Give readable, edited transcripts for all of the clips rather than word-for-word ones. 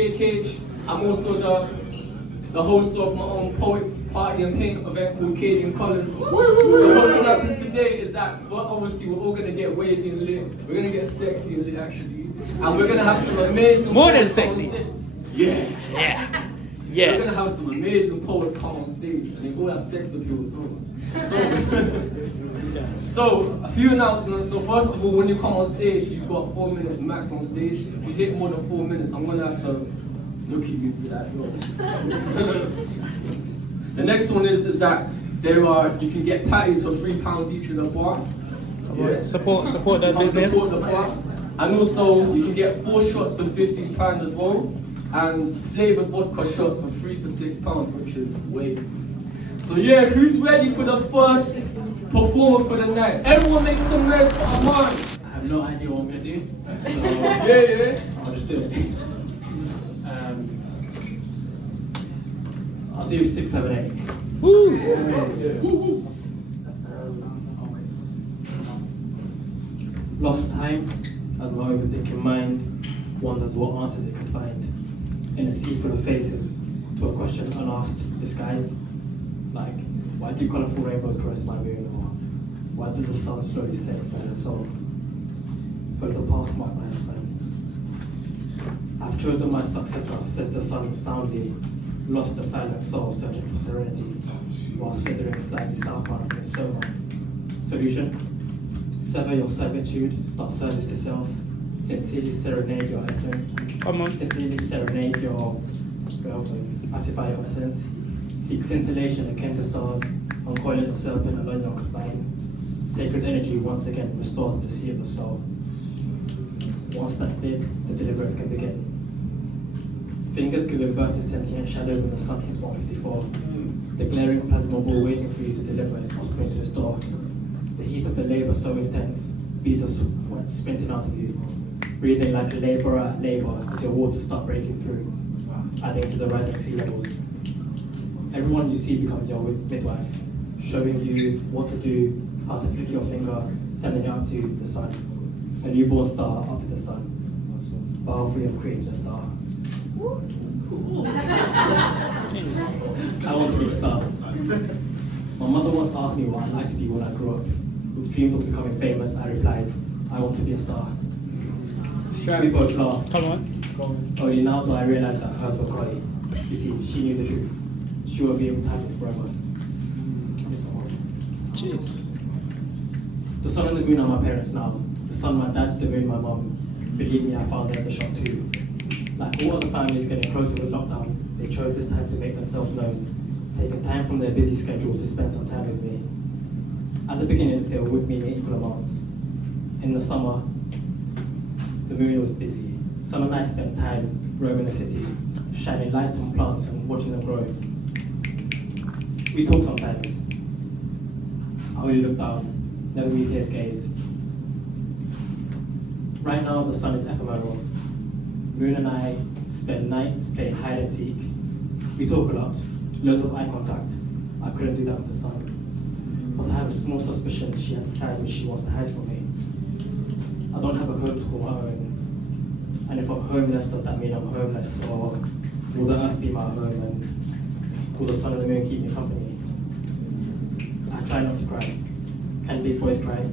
JKH. I'm also the host of my own poet party and paint event called Cajun Colors. So what's gonna happen today is that, well, obviously we're all gonna get wavy and lit. We're gonna get sexy and lit actually. And we're gonna have some amazing more than sexy. Yeah. Yeah. We're gonna have some amazing poets come on stage and they all have sex appeal as well. So a few announcements. So first of all, when you come on stage, you've got 4 minutes max on stage. If you hit more than 4 minutes, I'm gonna have to look at you and be like, yo. The next one is that you can get patties for £3 each in the bar. Yeah. Support that business. Support the bar. And also you can get 4 shots for £15 as well, and flavored vodka shots for £3 for £6, which is way. So yeah, who's ready for the first performer for the night? Everyone make some noise for Armand. I have no idea what I'm gonna do. So Yeah. I'll just do it. I'll do 6, 7, 8. Woo! Lost time, as my overthinking mind wonders what answers it could find. In a sea full of faces, to a question unasked, disguised. Like, why do colourful rainbows caress my moon? Or why does the sun slowly set inside her soul? Follow the path marked by a spine. I've chosen my successor, says the sun soundly. Lost a silent soul searching for serenity, while slithering slightly southbound from its soma. Solution? Sever your servitude, start service to self. Sincerely serenade your essence. Come on. Sincerely serenade your wealth and pacify your essence. Seek scintillation akin to stars, uncoiling the serpent along your spine. Sacred energy once again restore to the sea of the soul. Once that's dead, the deliverance can begin. Fingers giving birth to sentient shadows when the sun hits 154. The glaring plasma ball waiting for you to deliver its offspring to the store. The heat of the labor so intense, beads of sweat sprinting out of you. Breathing like a laborer at labor as your waters start breaking through, adding to the rising sea levels. Everyone you see becomes your midwife, showing you what to do, how to flick your finger, sending it up to the sun. A newborn star up to the sun. Bow free of creating a star. I want to be a star. My mother once asked me what I'd like to be when I grew up. With dreams of becoming famous, I replied, I want to be a star. We both laughed. Come on. Only now do I realize that hers were coy. You see, she knew the truth. She won't be able to have it forever. Cheers. The sun and the moon are my parents now. The sun, my dad, the moon, my mum. Believe me, I found there's a shock too. Like all other families getting closer with lockdown, they chose this time to make themselves known, taking time from their busy schedule to spend some time with me. At the beginning, they were with me in equal amounts. In the summer, the moon was busy. Sun and I spent time roaming the city, shining light on plants and watching them grow. We talk sometimes. I only look down, never meet his gaze. Right now, the sun is ephemeral. Moon and I spend nights playing hide and seek. We talk a lot, loads of eye contact. I couldn't do that with the sun. But I have a small suspicion she has a side which she wants to hide from me. I don't have a home to call my own. And if I'm homeless, does that mean I'm homeless? Or will the earth be my home and will the sun and the moon keep me company? I try not to cry. Can big boys cry?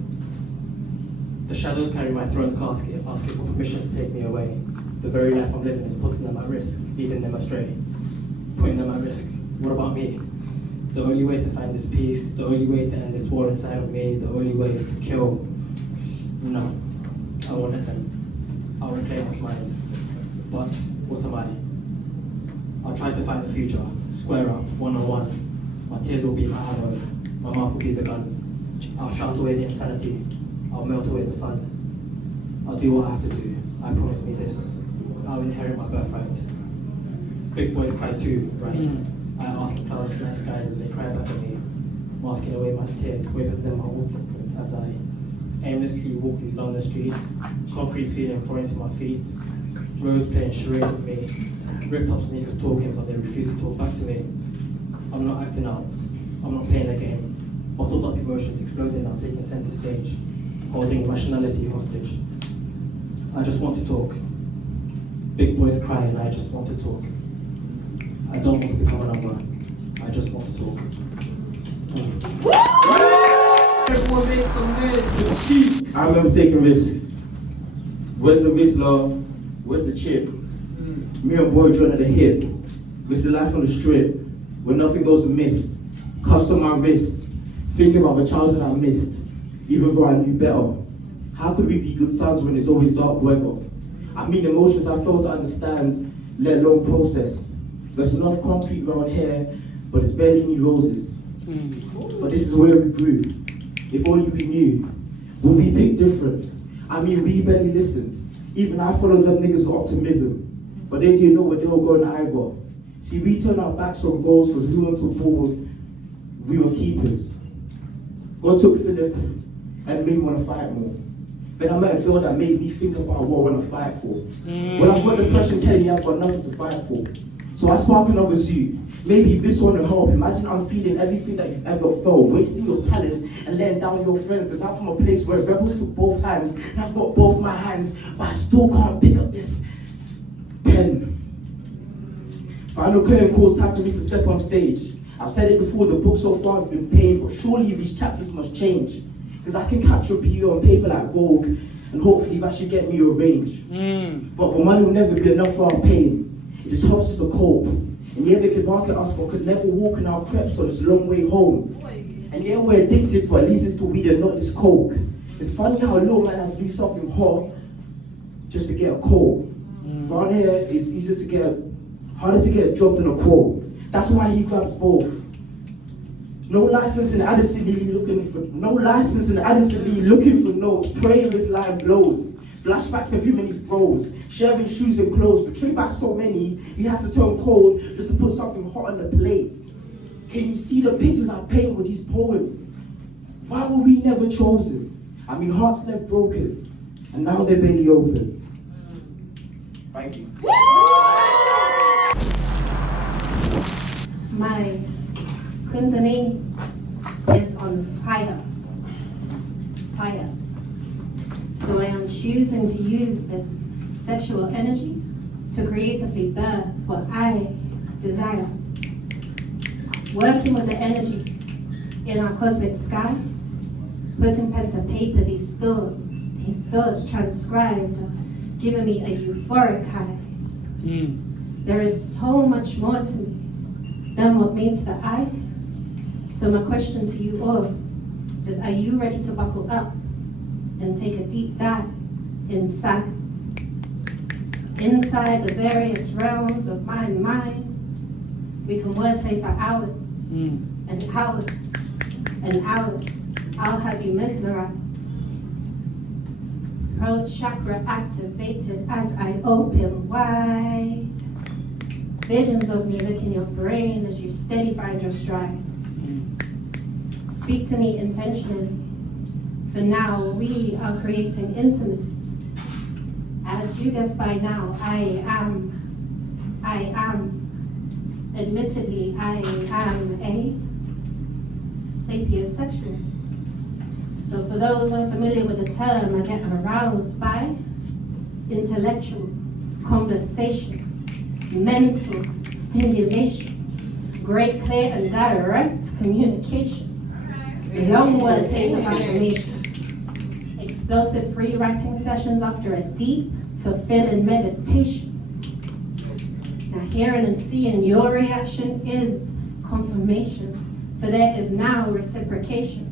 The shadows carry my thrown casket, asking for permission to take me away. The very life I'm living is putting them at risk, leading them astray, putting them at risk. What about me? The only way to find this peace, the only way to end this war inside of me, the only way is to kill. No, I won't let them. I'll reclaim what's mine. But what am I? I'll try to find the future, square up, one-on-one. My tears will be my ammo, my mouth will be the gun. I'll shout away the insanity, I'll melt away the sun. I'll do what I have to do, I promise me this. I'll inherit my birthright. Big boys cry too, right? I ask the clouds, night skies, and they cry back at me, masking away my tears, wave at them my own footprint as I aimlessly walk these London streets, concrete feeling foreign to my feet, roads playing charades with me, ripped up sneakers talking but they refuse to talk back to me. I'm not acting out, I'm not playing a game, bottled up emotions exploding now taking center stage, holding rationality hostage. I just want to talk. Big boys cry and I just want to talk. I don't want to become a number. I just want to talk. Everyone make some noise with cheeks. I remember taking risks. Where's the Whistler? Where's the chip? Me and boy joined at the hip. Missing life on the strip. When nothing goes amiss. Cuffs on my wrist. Thinking about the childhood I missed. Even though I knew better. How could we be good sons when it's always dark weather? I mean emotions I fail to understand, let alone process. There's enough concrete around here, but it's barely any roses. But this is where we grew. If only we knew. Would we pick different? I mean, we barely listened. Even I followed them niggas with optimism. But they didn't know where they were going either. See, we turned our backs on goals because we went to ball, we were keepers. God took Philip and made me want to fight more. Then I met a girl that made me think about what I want to fight for. When I've got depression telling me I've got nothing to fight for. So I spark another zoo. Maybe this one will help. Imagine I'm feeling everything that you've ever felt, wasting your talent and letting down your friends. Because I'm from a place where rebels took both hands, and I've got both my hands, but I still can't pick up this pen. Final curtain calls, time for me to step on stage. I've said it before, the book so far has been pain, but surely these chapters must change. Because I can capture a beauty on paper like Vogue, and hopefully that should get me a range. But the money will never be enough for our pain. It just helps us to cope. And yeah, they could market us, but could never walk in our creps on this long way home. And yeah, we're addicted, but at least it's to weed and not this coke. It's funny how a little man has to do something hot just to get a call. Around here, it's harder to get a job than a quote. That's why he grabs both. No license in Addison Lee looking for notes. Praying this line blows. Flashbacks of him and his bros, sharing shoes and clothes, betrayed by so many, he had to turn cold just to put something hot on the plate. Can you see the pictures I paint with these poems? Why were we never chosen? I mean, hearts left broken, and now they're barely open. Thank you. My Kundalini is on fire. Fire. So I am choosing to use this sexual energy to creatively birth what I desire. Working with the energies in our cosmic sky, putting pen to paper, these thoughts transcribed, giving me a euphoric high. There is so much more to me than what meets the eye. So my question to you all is, are you ready to buckle up and take a deep dive inside the various realms of my mind? We can wordplay for hours and hours and hours. I'll have you mesmerized. Throat chakra activated as I open wide. Visions of me licking your brain as you steady find your stride. Speak to me intentionally. For now, we are creating intimacy. As you guessed by now, I am. Admittedly, I am a sapiosexual. So for those unfamiliar with the term, I get aroused by intellectual conversations, mental stimulation, great, clear, and direct communication, young word plays of affirmation, explosive free writing sessions after a deep, fulfilling meditation. Now hearing and seeing your reaction is confirmation, for there is now reciprocation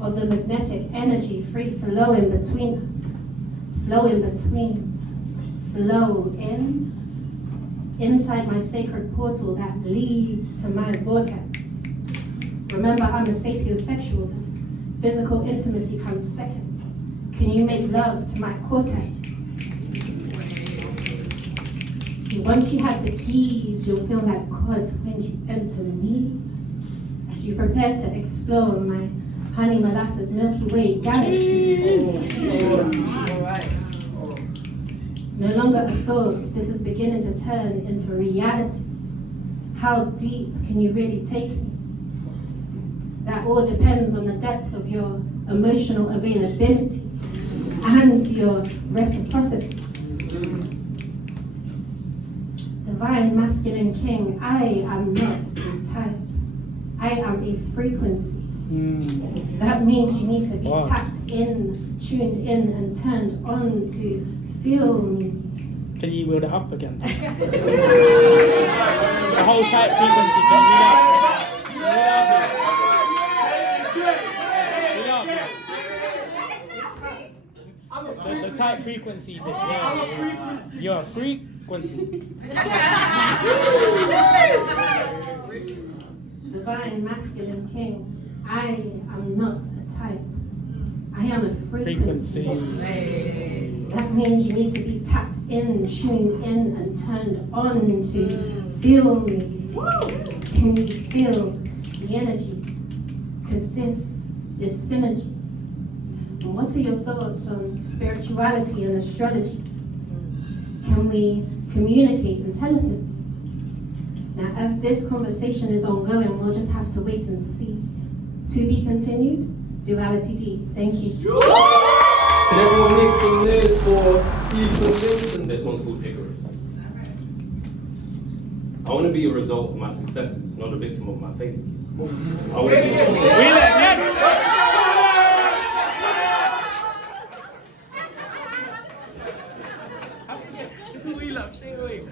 of the magnetic energy free flowing between us, flow in, inside my sacred portal that leads to my vortex. Remember, I'm a sapiosexual. Physical intimacy comes second. Can you make love to my cortex? See, once you have the keys, you'll feel like God when you enter me. As you prepare to explore my honey molasses Milky Way galaxy. No longer a thought, this is beginning to turn into reality. How deep can you really take me? That all depends on the depth of your emotional availability and your reciprocity. Divine masculine king, I am not a type. I am a frequency. That means you need to be Wow. tapped in, tuned in, and turned on to feel me. Can you wheel that up again? The whole type frequency. Can you wheel up? The type frequency bit. Yeah. You're a frequency. Divine masculine king, I am not a type. I am a frequency. That means you need to be tapped in, tuned in, and turned on to feel me. Can you feel the energy? Because this is synergy. And what are your thoughts on spirituality and astrology? Can we communicate in telepathy? Now, as this conversation is ongoing, we'll just have to wait and see. To be continued, Duality D. Thank you. Can everyone make some noise for Ethan Vincent? This one's called Icarus. I want to be a result of my successes, not a victim of my failures. I want to be Wheel it again. Wheel up, stay away.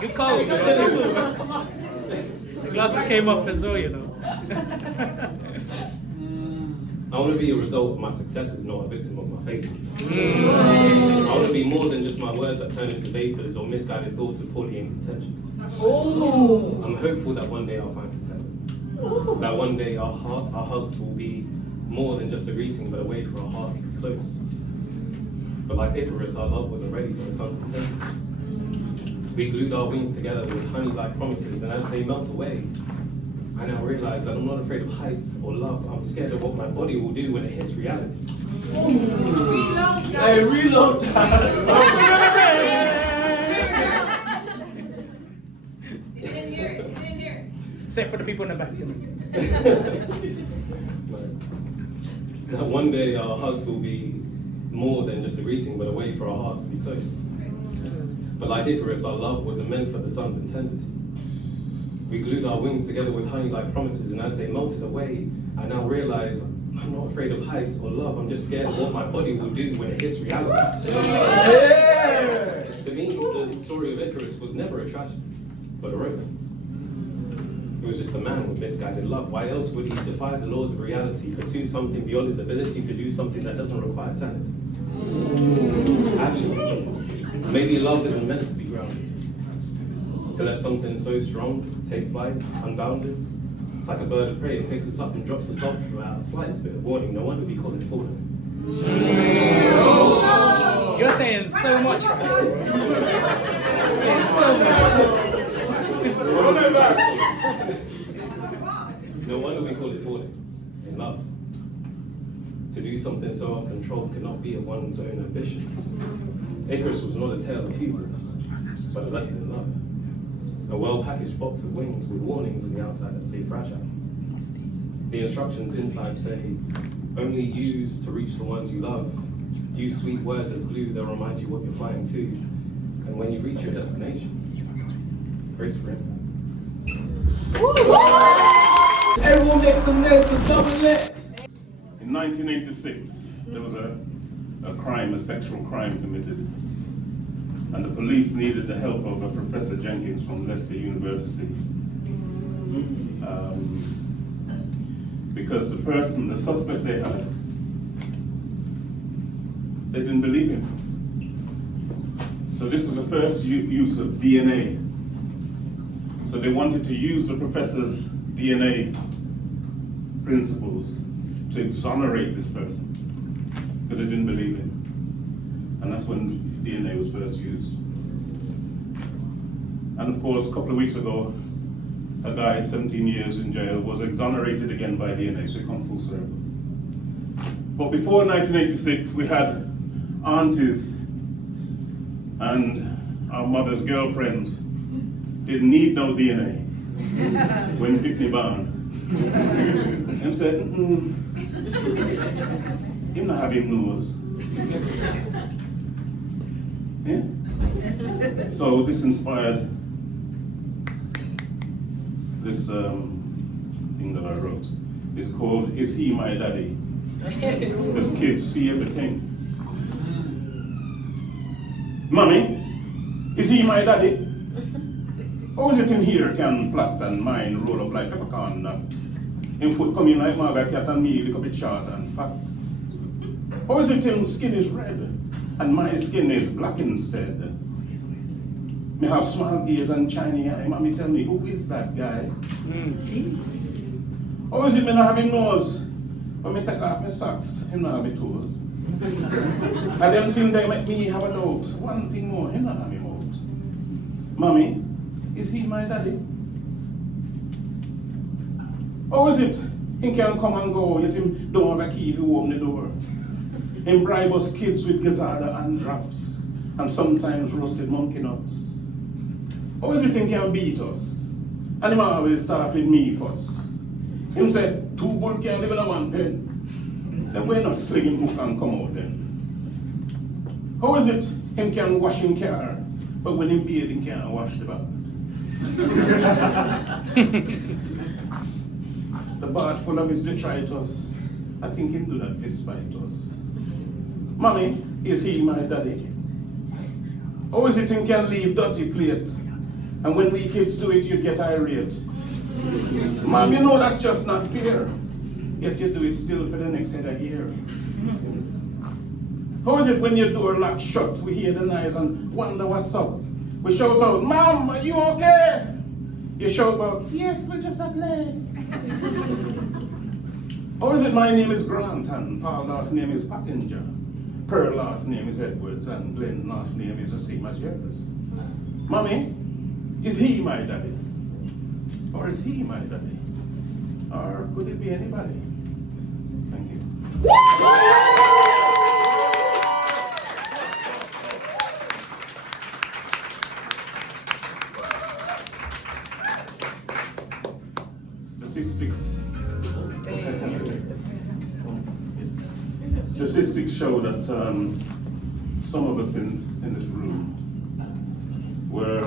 Good call. The glasses came off as well, you know. I want to be a result of my successes, not a victim of my failures. I want to be more than just my words that turn into vapors or misguided thoughts or poorly aimed intentions. I'm hopeful that one day I'll find contentment. That one day our hugs will be more than just a greeting, but a way for our hearts to be close. But like Icarus, our love wasn't ready for the sun's intensity. We glued our wings together with honey-like promises, and as they melt away, I now realize that I'm not afraid of heights or love. I'm scared of what my body will do when it hits reality. Hey, reload that. Except for the people in the back, you know. That one day our hugs will be more than just a greeting, but a way for our hearts to be close. But like Icarus, our love wasn't meant for the sun's intensity. We glued our wings together with honey-like promises, and as they melted away, I now realize I'm not afraid of heights or love. I'm just scared of what my body will do when it hits reality. To me, the story of Icarus was never a tragedy, but a romance. He was just a man with misguided love. Why else would he defy the laws of reality, pursue something beyond his ability to do something that doesn't require sanity? Actually, maybe love isn't meant to be grounded. To let something so strong take flight, unbounded. It's like a bird of prey. It picks us up and drops us off without a slightest bit of warning. No wonder we call it falling. You're saying so much right now. You're saying so much. No wonder we call it falling in love. To do something so uncontrolled cannot be of one's own ambition. Icarus was not a tale of hubris, but a lesson in love. A well-packaged box of wings with warnings on the outside that say fragile. The instructions inside say, only use to reach the ones you love. Use sweet words as glue, they'll remind you what you're flying to. And when you reach your destination, brace for impact. Everyone make some noise for Double X. In 1986, there was a sexual crime committed, and the police needed the help of a Professor Jenkins from Leicester University. Because the suspect they had, they didn't believe him. So this was the first use of DNA. So they wanted to use the professor's DNA principles to exonerate this person, but they didn't believe him. And that's when DNA was first used. And of course, a couple of weeks ago, a guy, 17 years in jail, was exonerated again by DNA, so it come full circle. But before 1986, we had aunties and our mother's girlfriends didn't need no DNA when Pickney Barn. And said, him not have him nose. Yeah? So this inspired this thing that I wrote. It's called "Is He My Daddy?" Because kids see everything. Mommy, is he my daddy? How is it in here can plot and mine roll up like peppercorn? Him foot come in like Margaret cat and me look a bit short and fat. How is it him skin is red and my skin is black instead? Me have small ears and shiny eye. Mommy tell me, who is that guy? How is it me not have a nose? When me take off my socks, him not have a toes. And them things they make me have a doubt. One thing more, him not have a mouth. Mommy, is he my daddy? How is it? He can come and go, yet him don't have a key if you open the door. Him bribe us kids with gizzarda and drops, and sometimes roasted monkey nuts. How is it he can beat us? And him always start with me first. Him said, 2 bull can't live in a man pen. Then we're not slinging who can come out then. How is it him can wash in car, but when him bathe, he can't wash the bath? The bath full of his detritus, I think him do that to spite us. Mommy, is he my daddy? How is it him can leave dirty plate, and when we kids do it, you get irate? Mom, you know that's just not fair. Yet you do it still for the next head of year. How is it when your door locked shut, we hear the noise and wonder what's up? We shout out, Mom, are you okay? You shout out, yes, we just a play. How is it my name is Grant and Paul last name is Pottinger? Pearl last name is Edwards and Glenn last name is the same as yours? Mommy, is he my daddy? Or is he my daddy? Or could it be anybody? Thank you. Statistics show that some of us in this room were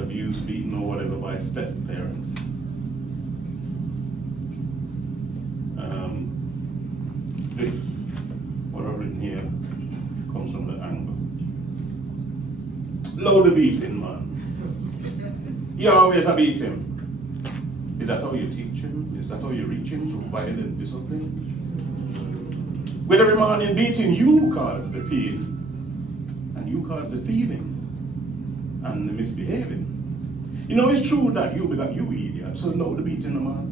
abused, beaten, or whatever by step parents. This, what I've written here, comes from the anger. Load the beating, man. You always a beat him. Is that how you teach him? Is that how you reach him through violent discipline? With every morning beating, you cause the pain, and you cause the thieving, and the misbehaving. You know, it's true that you begot you idiot, so load the beating, man.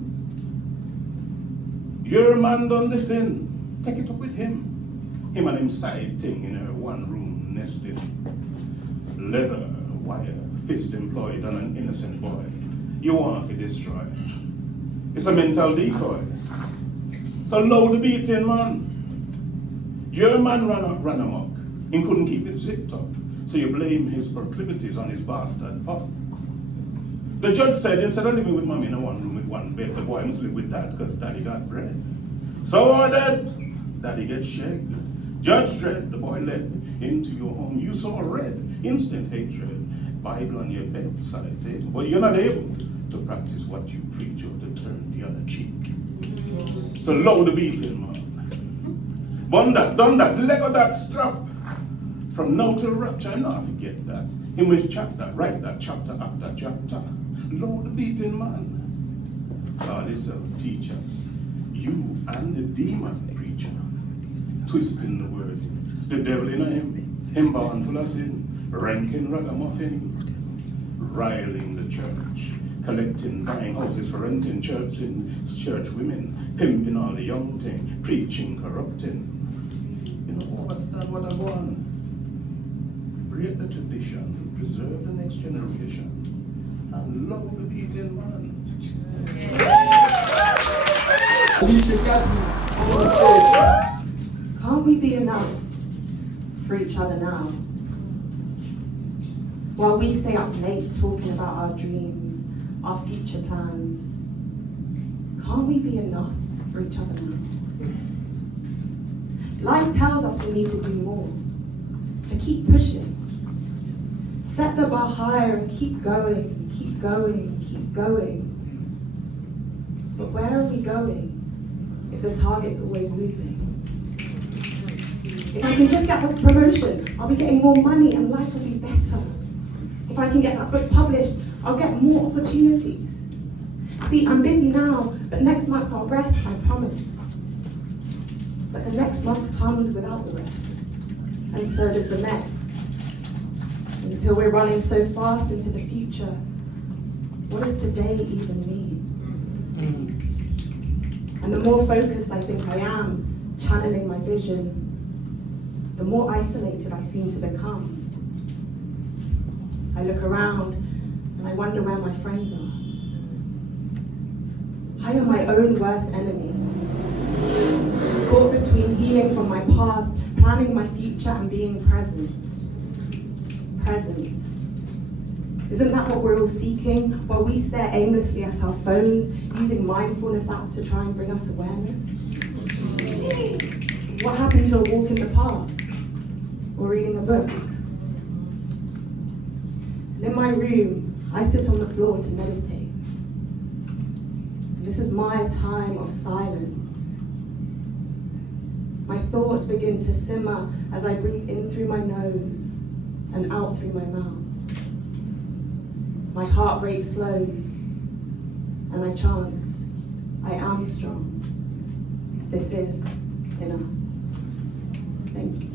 Your man done the sin. Take it up with him. Him and him side thing in a one room nested. Leather, wire, fist employed on an innocent boy. You want to destroy. It's a mental decoy. So load the beating, man. Your man ran amok. He couldn't keep it zipped up. So you blame his proclivities on his bastard pop. The judge said instead of living with mommy in a one room with one bed, the boy must live with dad because daddy got bread. So ordered, daddy gets shagged. Judge dread, the boy led into your home. You saw red, instant hatred. Bible on your bedside table. But you're not able to practice what you preach or to turn the other cheek. So load the beating, man. Bun that, done that, Lego that strap. From now to rapture, I never forget that. In which chapter, write that chapter after chapter. Load the beating, man. God is a teacher. You and the demon preacher. Twisting the words. The devil in him born full of sin. Ranking ragamuffin. Riling the church. Collecting, buying houses for renting, church women. Pimping all the young thing. Preaching, corrupting. You don't understand what I want. Break the tradition, preserve the next generation, and love the beating man. Can't we be enough for each other now? While we stay up late talking about our dreams, our future plans, can't we be enough for each other now? Life tells us we need to do more, to keep pushing. Set the bar higher and keep going, keep going, keep going. But where are we going if the target's always moving? If I can just get the promotion, I'll be getting more money and life will be better. If I can get that book published, I'll get more opportunities. See, I'm busy now, but next month I'll rest, I promise. But the next month comes without the rest, and so does the next. Until we're running so fast into the future, what does today even mean? And the more focused I think I am, channeling my vision, the more isolated I seem to become. I look around and I wonder where my friends are. I am my own worst enemy. Caught between healing from my past, planning my future, and being present. Presence. Isn't that what we're all seeking while we stare aimlessly at our phones, using mindfulness apps to try and bring us awareness? What happened to a walk in the park? Or reading a book? And in my room, I sit on the floor to meditate. And this is my time of silence. My thoughts begin to simmer as I breathe in through my nose and out through my mouth. My heart rate slows, and I chant, I am strong. This is enough. Thank you.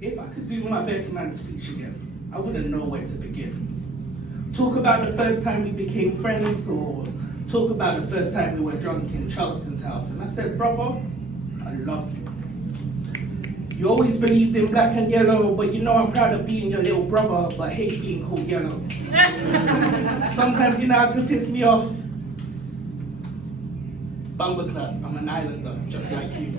If I could do my best man speech again, I wouldn't know where to begin. Talk about the first time we became friends, or talk about the first time we were drunk in Charleston's house. And I said, brother, I love you. You always believed in black and yellow, but you know I'm proud of being your little brother, but hate being called yellow. Sometimes you know how to piss me off. Bumbleclap, I'm an islander, just like you.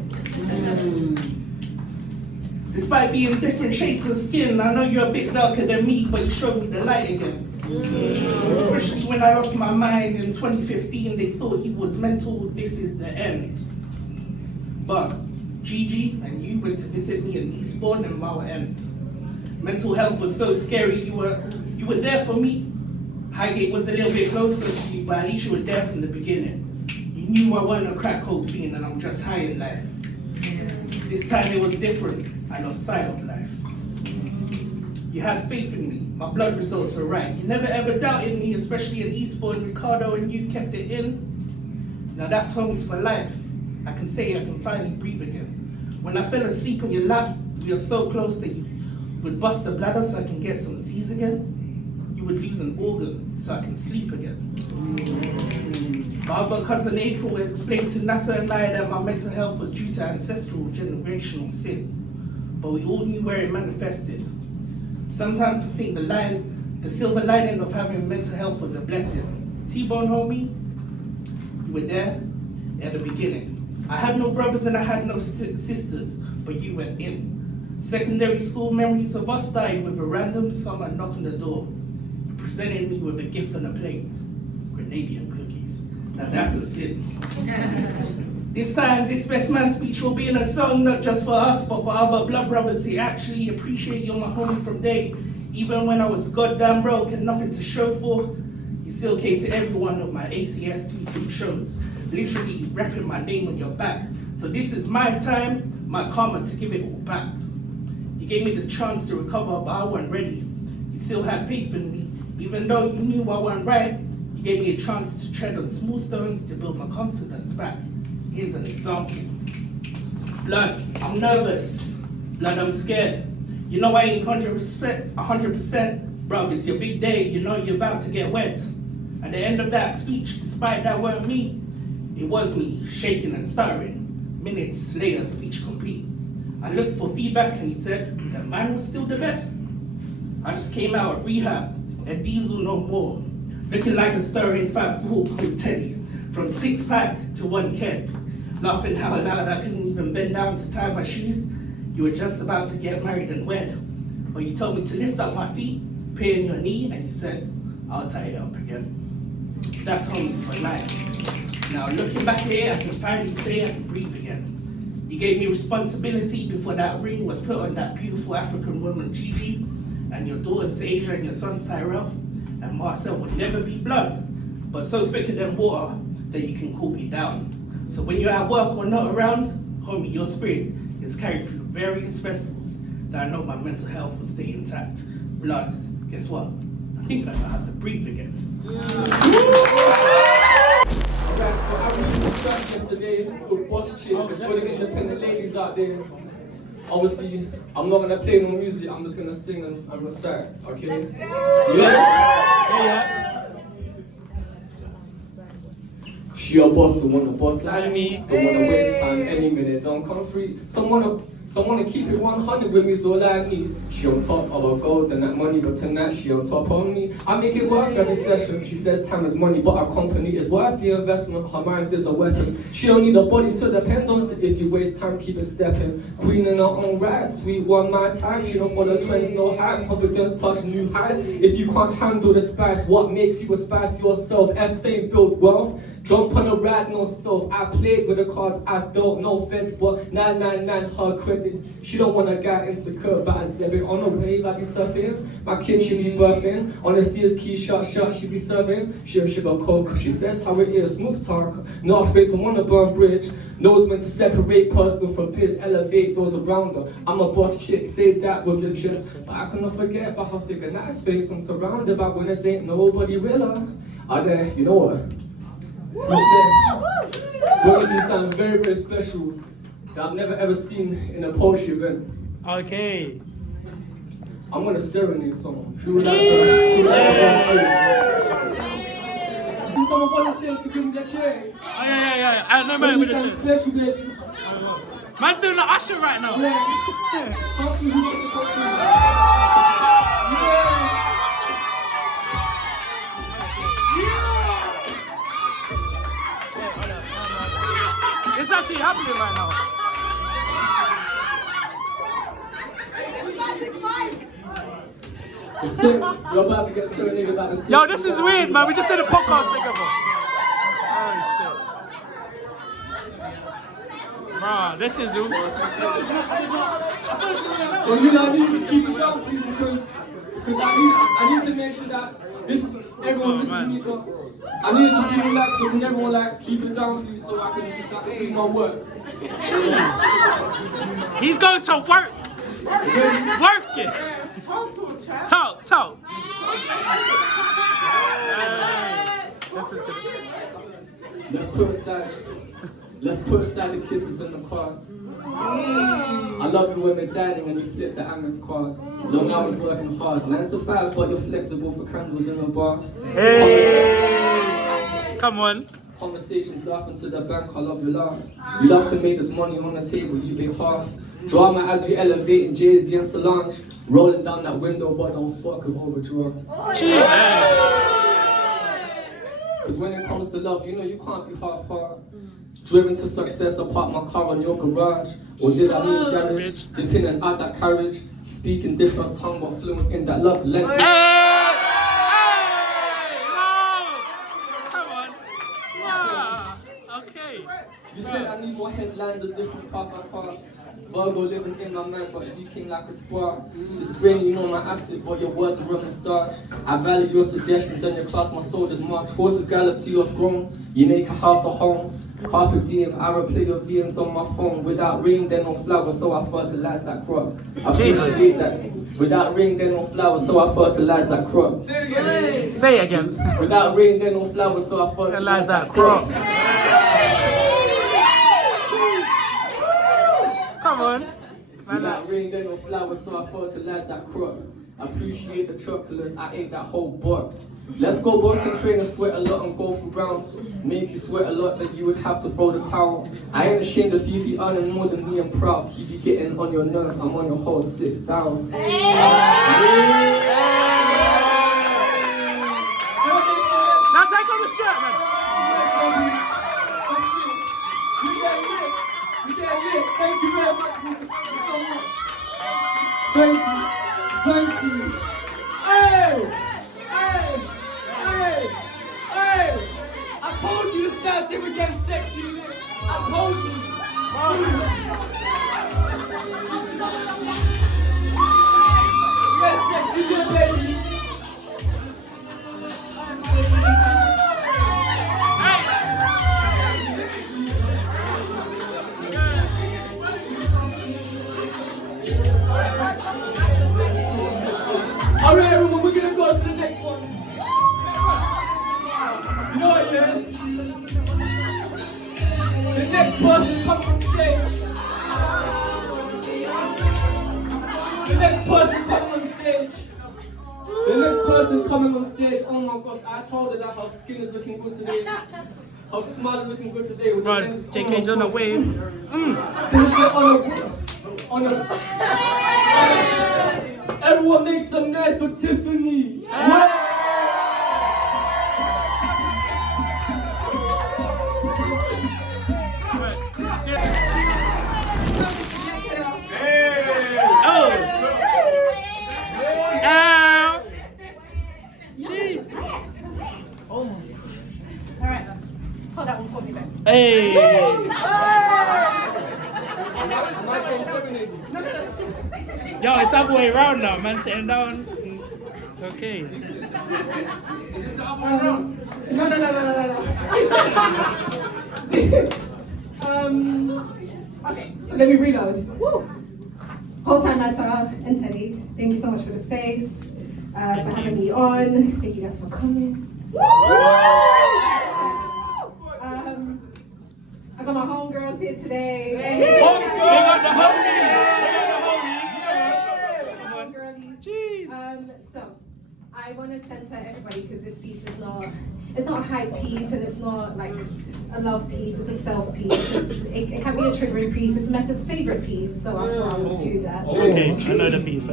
Despite being different shades of skin, I know you're a bit darker than me, but you showed me the light again. Especially when I lost my mind in 2015, they thought he was mental, this is the end. But Gigi and you went to visit me in Eastbourne and Mount End. Mental health was so scary, you were there for me. Highgate was a little bit closer to you, but at least you were there from the beginning. You knew I wasn't a crack coke fiend and I'm just high in life. This time it was different. I lost sight of life. You had faith in me. My blood results were right. You never ever doubted me, especially in Eastbourne. Ricardo and you kept it in. Now that's homies for life. I can say I can finally breathe again. When I fell asleep on your lap, we were so close that you would bust the bladder so I can get some Z's again. You would lose an organ so I can sleep again. My other cousin April explained to NASA and I that my mental health was due to ancestral generational sin. But we all knew where it manifested. Sometimes I think the silver lining of having mental health was a blessing. T-Bone homie, you were there at the beginning. I had no brothers and I had no sisters, but you went in. Secondary school memories of us started with a random summer knock on the door. You presented me with a gift on a plate, Grenadian cookies. Now that's a sin. This time, this best man speech will be in a song not just for us, but for other blood brothers to actually appreciate you, my homie, from day. Even when I was goddamn broke and nothing to show for, you still came to every one of my ACS 22 shows, literally rapping my name on your back. So this is my time, my karma, to give it all back. You gave me the chance to recover, but I wasn't ready. You still had faith in me, even though you knew I wasn't right. You gave me a chance to tread on small stones to build my confidence back. Here's an example. Blood, I'm nervous. Blood, I'm scared. You know I ain't 100%, bruv, it's your big day. You know you're about to get wet. At the end of that speech, despite that weren't me, it was me, shaking and stuttering. Minutes later, speech complete. I looked for feedback and he said that mine was still the best. I just came out of rehab, a diesel no more. Looking like a stirring fat fool called Teddy. From 6-pack to 1 keg. Laughing out loud, I couldn't even bend down to tie my shoes. You were just about to get married and wed. But you told me to lift up my feet, pay on your knee, and you said, I'll tie it up again. That's homies for life. Now looking back here, I can finally say I can breathe again. You gave me responsibility before that ring was put on that beautiful African woman, Gigi, and your daughters, Asia, and your sons, Tyrell. and Marcel would never be blood, but so thicker than water that you can cool me down. So when you're at work or not around, homie, your spirit is carried through various vessels that I know my mental health will stay intact. Blood, guess what? I think I know how to breathe again. Alright, so I released a track yesterday called Boss Chick. It's for the independent ladies out there. Obviously, I'm not gonna play no music, I'm just gonna sing and recite, okay? Let's go! Yeah. She a boss, who wanna boss like me. Don't wanna waste time, any minute, don't come free. Someone to keep it 100 with me, so like me. She on top of her goals and that money, but tonight she on top of me. I make it worth every session. She says time is money, but our company is worth the investment. Her mind is a weapon. She don't need a body to depend on. So if you waste time, keep it stepping. Queen in her own right, sweet one my time. She don't follow trends, no hype. Confidence touch new highs. If you can't handle the spice, what makes you a spice yourself? F-fame build wealth. Jump on a ride, no stove. I played with the cards, I don't know fence, but 999 her credit. She don't want a guy insecure, but as debit on the wave I be surfing. My kid should be birthing. Honesty is key, shot she be serving. She don't sugar coke, she says how it is. Smooth talk, not afraid to wanna burn bridge. Knows when to separate personal from biz, elevate those around her. I'm a boss chick, say that with your chest. But I cannot forget about her figure nice face. I'm surrounded by winners, ain't nobody realer. Are there, you know what? We're gonna do something very, very special that I've never ever seen in a poetry event. Okay. I'm gonna serenade someone. Who would like to volunteer? Can someone volunteer to give me that chair? Oh yeah. I know man with the chair. Special, baby. Man's doing the usher right now. Yeah. Ask me who wants to come to. Yeah. It's actually happening right now. You're about to get serenaded by the sea. Yo, this is weird, man. We just did a podcast together. Oh shit. Bruh, this is. Well, you know, I need to keep it down, please, because I need to make sure that everyone listens to me. I need to be relaxed, so can everyone like keep it down, please, so I can do my work. Jeez. He's going to work. Work it. Talk. Hey, this is good. Let's put aside the kisses and the cards. I love you when we're dining and you flip the Amex card. Long hours working hard, 9 to 5, but you're flexible for candles in the bar. Hey, come on. Conversations laughing to the bank, I love your laugh. You love to make this money on the table, you pay half. Drama as we elevate in Jay-Z and Solange. Rolling down that window, but don't fuck with overdraft. Cause when it comes to love, you know you can't be half-hearted. Driven to success, I parked my car on your garage. Or did I need garage? Dipping and out that carriage. Speaking different tongue, but fluent in that love language. You said I need more headlines, a different path I can't. Virgo living in my mind, but you came like a spark. This brain, you know my acid, but your words are a massage. I value your suggestions and your class, my soldiers march. Horses gallop to your throne, you make a house a home. Carpe diem, I replay your VMs on my phone. Without rain, there no flowers, so I fertilize that crop. I appreciate that. Without rain, there no flowers, so I fertilize that crop. Say it again. Without rain, there no flowers, so I fertilize that crop. Come on. Without rain, there no flowers, so I fertilize that crop. Appreciate the chocolates, I ate that whole box. Let's go boxing, train and sweat a lot and go for rounds. Make you sweat a lot that you would have to throw the towel. I ain't ashamed if you be earning more than me, I'm proud. Keep you getting on your nerves, I'm on your whole 6 downs. Now take off the shirt, man. Thank you very much. Thank you. Hey! I told you to sound different, getting sexy in it. I told you. Yes, sexy, yes. Alright, everyone, we're gonna go to the next one. You know what, yeah? The next person come on stage. The next person coming on stage. The next person coming on stage. Oh my gosh, I told her that her skin is looking good today. Her smile is looking good today. With Run, JK's on the wave. Can you say on a everyone make some noise for Tiffany. Alright, hold that one for me then. Hey! Yo, it's that way around now, man. Sitting down. Okay. No. Okay, so let me reload. Woo! Whole time matter and Teddy, thank you so much for the space, for having me on. Thank you guys for coming. Woo! I got my homegirls here today. They got the Homegirlies. So I want to center everybody because this piece is not. It's not a hype piece and it's not like a love piece. It's a self piece. It can be a triggering piece. It's Meta's favorite piece, so I thought I would do that. Okay, I know the piece.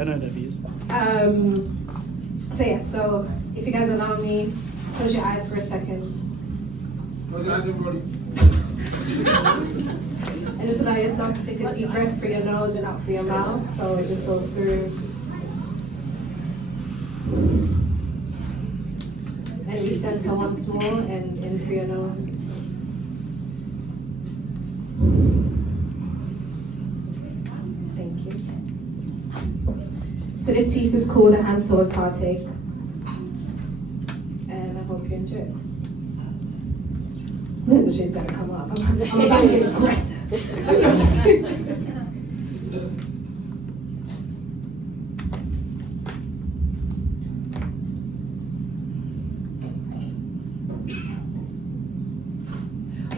So yeah. So if you guys allow me, close your eyes for a second. And just allow yourself to take a deep breath through your nose and out through your mouth. So it just goes through. And recenter once more and in through your nose. Thank you. So this piece is called A Handsawer's Heartache. And I hope you enjoy it. The shit's gotta come up. I'm about to get aggressive.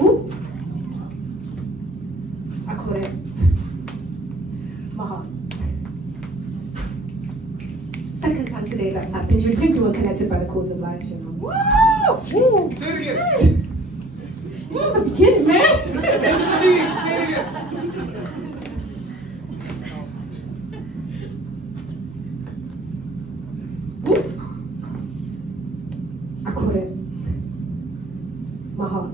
Ooh. I caught it. My heart. Second time today that's happened. You'd think we were connected by the cords of life, you know. Woo! Woo! Say it again. It's just the beginning, man. Say it again. Woo! I caught it. My heart.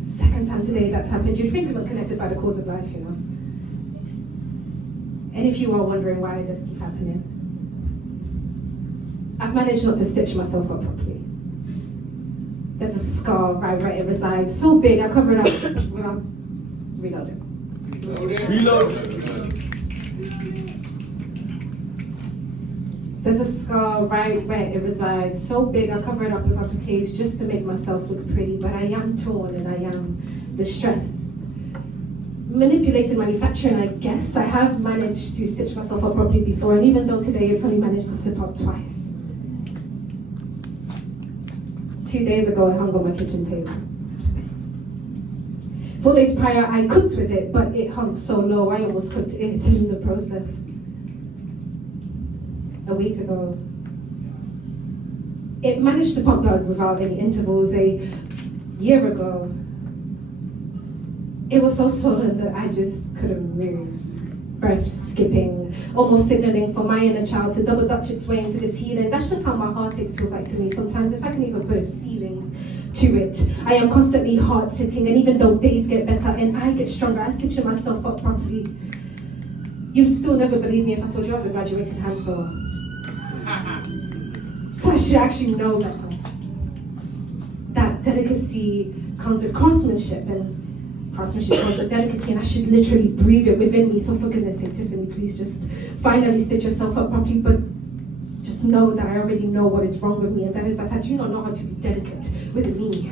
Second time today that's happened. You'd think we were connected by the cords of life, you know. And if you are wondering why this keeps happening, I've managed not to stitch myself up properly. There's a scar right where it resides, so big I cover it up without reloading. Reload. There's a scar right where it resides, so big I cover it up with appliques just to make myself look pretty, but I am torn and I am distressed. Manipulated manufacturing, I guess. I have managed to stitch myself up properly before, and even though today it's only managed to slip up twice. 2 days ago, it hung on my kitchen table. 4 days prior, I cooked with it, but it hung so low, I almost cooked it in the process. A week ago, it managed to pump blood without any intervals. A year ago, it was so swollen that I just couldn't move. Breath skipping, almost signaling for my inner child to double dutch its way into this healing. That's just how my heartache feels like to me sometimes, if I can even put a feeling to it. I am constantly heart sitting, and even though days get better and I get stronger, I stitch myself up properly. You'd still never believe me if I told you I was a graduated hand sewer. So I should actually know better. That delicacy comes with craftsmanship, and craftsmanship comes with delicacy, and I should literally breathe it within me. So for goodness sake, Tiffany, please just finally stitch yourself up properly, but just know that I already know what is wrong with me, and that is that I do not know how to be delicate with me.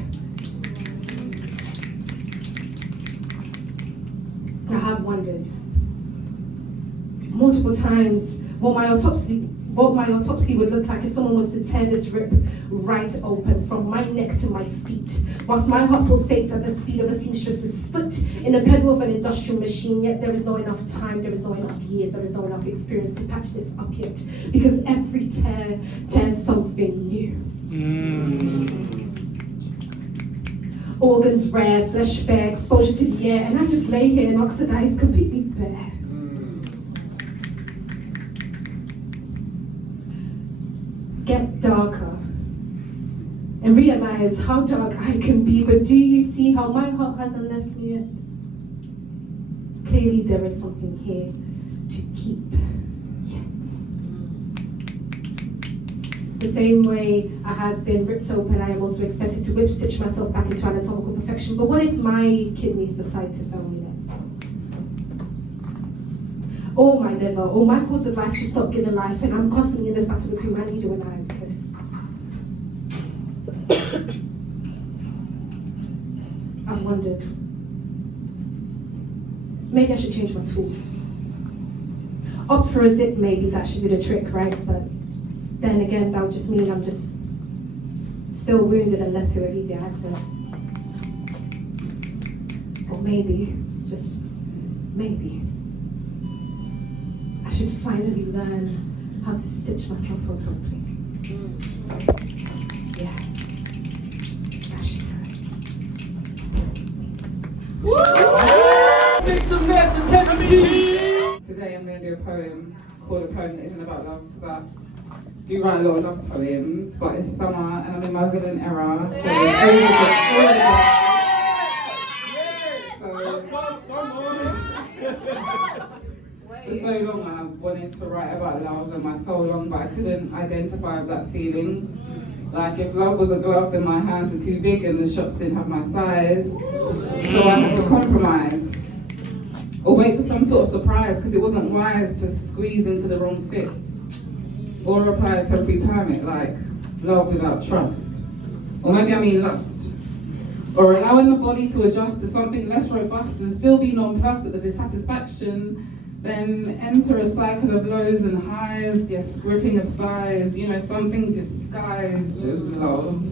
I have wondered multiple times what my autopsy would look like if someone was to tear this rip right open from my neck to my feet, whilst my heart pulsates at the speed of a seamstress's foot in the pedal of an industrial machine. Yet there is no enough time, there is no enough years, there is no enough experience to patch this up yet, because every tear tears something new. Organs rare, flesh bare, exposure to the air, and I just lay here and oxidize, completely bare. Get darker and realize how dark I can be, but do you see how my heart hasn't left me yet? Clearly there is something here to keep yet. The same way I have been ripped open, I am also expected to whip stitch myself back into anatomical perfection. But what if my kidneys decide to fail me next? Or my liver, or my cords of life to stop giving life, and I'm constantly in this battle between my needle and I, because I've wondered, maybe I should change my tools. Opt for a zip, maybe that should do the trick, right? But then again, that would just mean I'm just still wounded and left here with easier access. Or maybe, just maybe, I should finally learn how to stitch myself up properly. Yeah, I should learn. Today I'm going to do a poem called A Poem That Isn't About Love, because I do write a lot of love poems, but it's summer and I'm in my villain era, so for so long I've wanted to write about love and my so long, but I couldn't identify with that feeling. Like if love was a glove, then my hands were too big and the shops didn't have my size. So I had to compromise or wait for some sort of surprise, because it wasn't wise to squeeze into the wrong fit or apply a temporary permit like love without trust. Or maybe I mean lust. Or allowing the body to adjust to something less robust and still be nonplussed at the dissatisfaction, then enter a cycle of lows and highs, yes, gripping of thighs, you know, something disguised as love.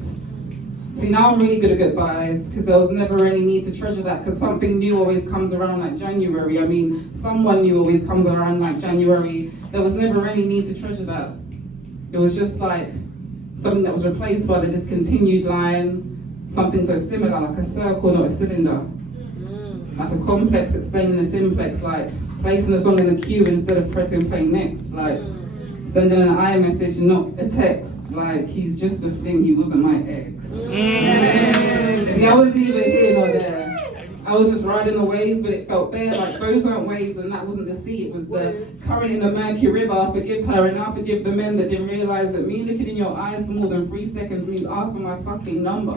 See, now I'm really good at goodbyes, because there was never any need to treasure that, because something new always comes around like January. I mean, someone new always comes around like January. There was never any need to treasure that. It was just like something that was replaced by the discontinued line, something so similar, like a circle, not a cylinder. Like a complex explaining a simplex, like placing a song in the queue instead of pressing play next, like sending an iMessage, not a text, like he's just a fling, he wasn't my ex. See, I was neither here nor there. I was just riding the waves, but it felt bare, like those weren't waves and that wasn't the sea, it was the current in the murky river. I forgive her and I forgive the men that didn't realize that me looking in your eyes for more than 3 seconds means ask for my fucking number.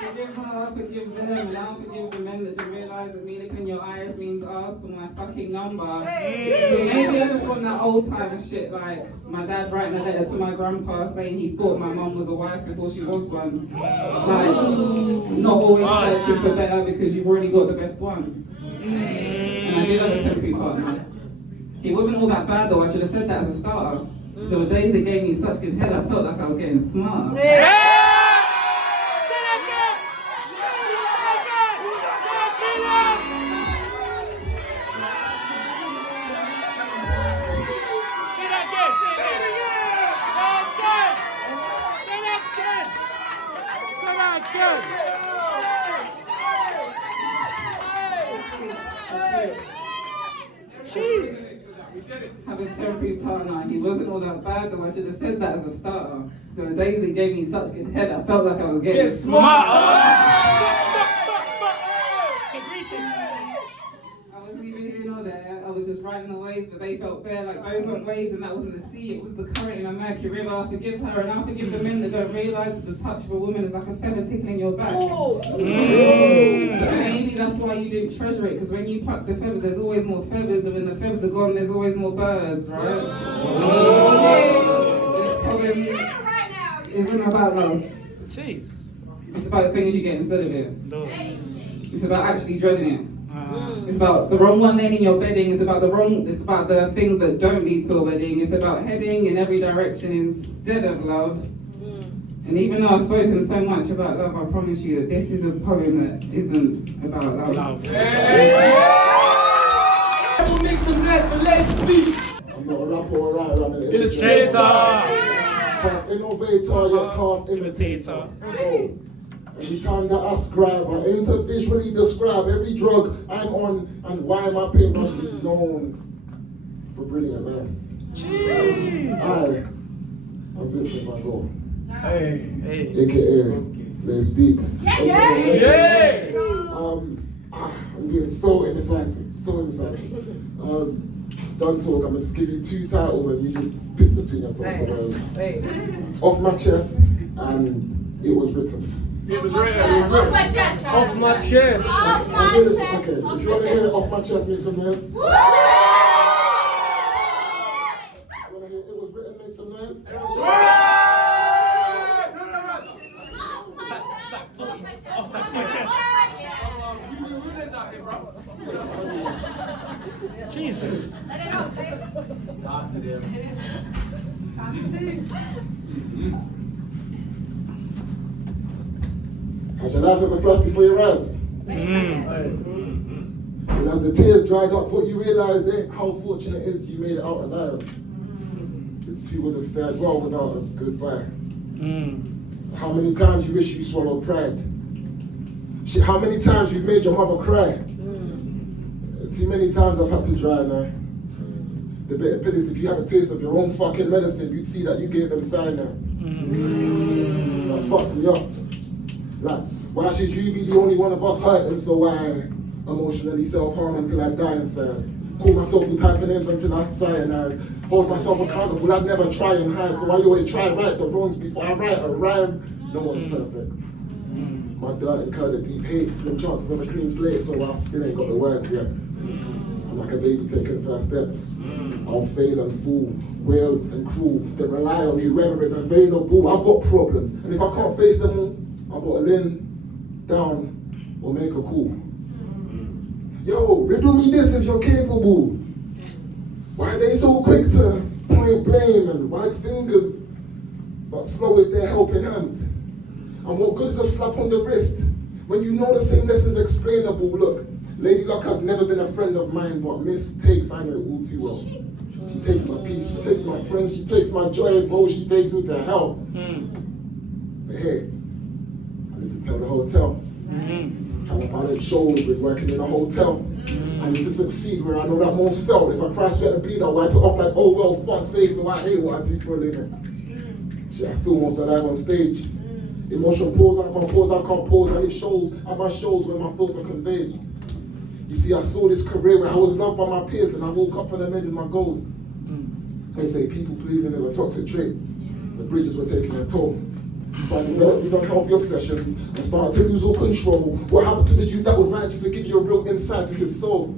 Forgive her, forgive them, and I'll forgive the men that didn't realize that me looking in your eyes means ask for my fucking number. Maybe I just want that old time shit, like my dad writing a letter to my grandpa saying he thought my mum was a wife before she was one. Like, not always searching for better because you've already got the best one. And I did have a temporary partner. He wasn't all that bad though, I should have said that as a starter. So the days it gave me such good head, I felt like I was getting smart. Jeez. Have a temporary partner. He wasn't all that bad though, I should have said that as a starter. So the days it gave me such good head, I felt like I was getting smart. I wasn't even here nor there. I was just riding the waves, but they felt bare, like those weren't waves and that wasn't the sea. It was the current in a murky river. I forgive her and I forgive the men that don't realize that the touch of a woman is like a feather tickling your back. Maybe that's why you didn't treasure it, because when you pluck the feather, there's always more feathers, and when the feathers are gone, there's always more birds, right? This poem isn't about love. Jeez. It's about things you get instead of it. No. It's about actually dreading it. It's about the wrong one then in your bedding. It's about it's about the things that don't lead to a wedding. It's about heading in every direction instead of love. And even though I've spoken so much about love, I promise you that this is a poem that isn't about love. Everyone make some noise for Lady Speak. I'm not a rapper or a writer, I'm an Illustrator. half innovator, yet half imitator. So, every time that I scribe, I aim to visually describe every drug I'm on and why my paintbrush is known for brilliant lines. I'm Vincent Van Gogh, aka Les Speaks. I'm getting so indecisive. Done talk, I'm gonna just give you 2 titles and you just pick between yourselves. Off My Chest and It Was Written. It was written. Off my chest. Off my chest. Okay, if you want to hear Off My Chest, make some noise. If you want to hear It Was Written, make some noise. Jesus. Has your life ever flashed before your eyes? And as the tears dried up, what you realized ain't how fortunate it is you made it out alive. It's who would have fared well without a goodbye. How many times you wish you swallowed pride? Shit, how many times you've made your mother cry? Too many times I've had to dry now. The bitter pill is if you had a taste of your own fucking medicine, you'd see that you gave them cyanide. That fucks me up. Like, why should you be the only one of us hurting so I emotionally self-harm until I die inside? Call myself all type of names until I cyanide. Hold myself accountable, I'd never try and hide. So I always try to right the wrongs before I write a rhyme. No one's perfect. My dirt incurred a deep hate, slim chances of a clean slate, so I still ain't got the words yet. I'm like a baby taking first steps. I'll fail and fool, wail and cruel, then rely on whoever is available. I've got problems, and if I can't face them all, I've got to lean down or make a call. Yo, riddle me this if you're capable. Why are they so quick to point blame and wag fingers, but slow with their helping hand? And what good is a slap on the wrist when you know the same lesson's explainable? Look, Lady Luck has never been a friend of mine, but mistakes I know all too well. She takes my peace, she takes my friends, she takes my joy, bro, she takes me to hell. But hey, I need to tell the hotel. Trying to balance shows with working in a hotel. I need to succeed where I know that most felt. If I cry, sweat and bleed, I'll wipe it off like, oh well, fuck save me, I hate what I do for a living. Shit, I feel most alive on stage. Emotion pours out my pores, I can't pause, and it shows at my shows where my thoughts are conveyed. You see, I saw this career where I was loved by my peers, and I woke up and amended my goals. They say people pleasing is a toxic trait. The bridges were taking a toll. But I developed these unhealthy obsessions and started to lose all control. What happened to the youth that would write just to give you a real insight to his soul?